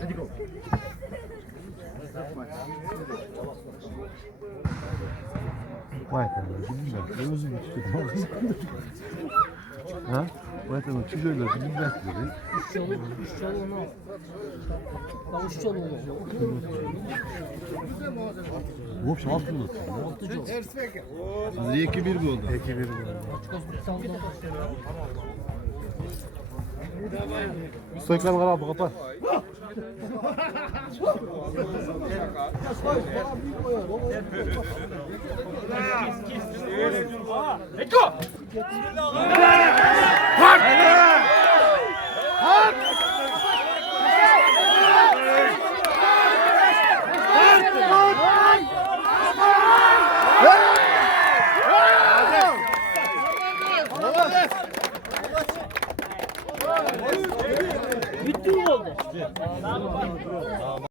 Hadi go. Vay bilmiyorum. Ben özüm tutuyordum. Ha? Vay tamam. Çizoyla bilmiyorum. Üç yolu onu. Bak üç yolu onu. Bu hepsi altı mı? Altı yol. Sizde 2-1 mi oldu? 2-1 mi? Soyklan kal abi kapat. Let's go! Bitti mi oldu?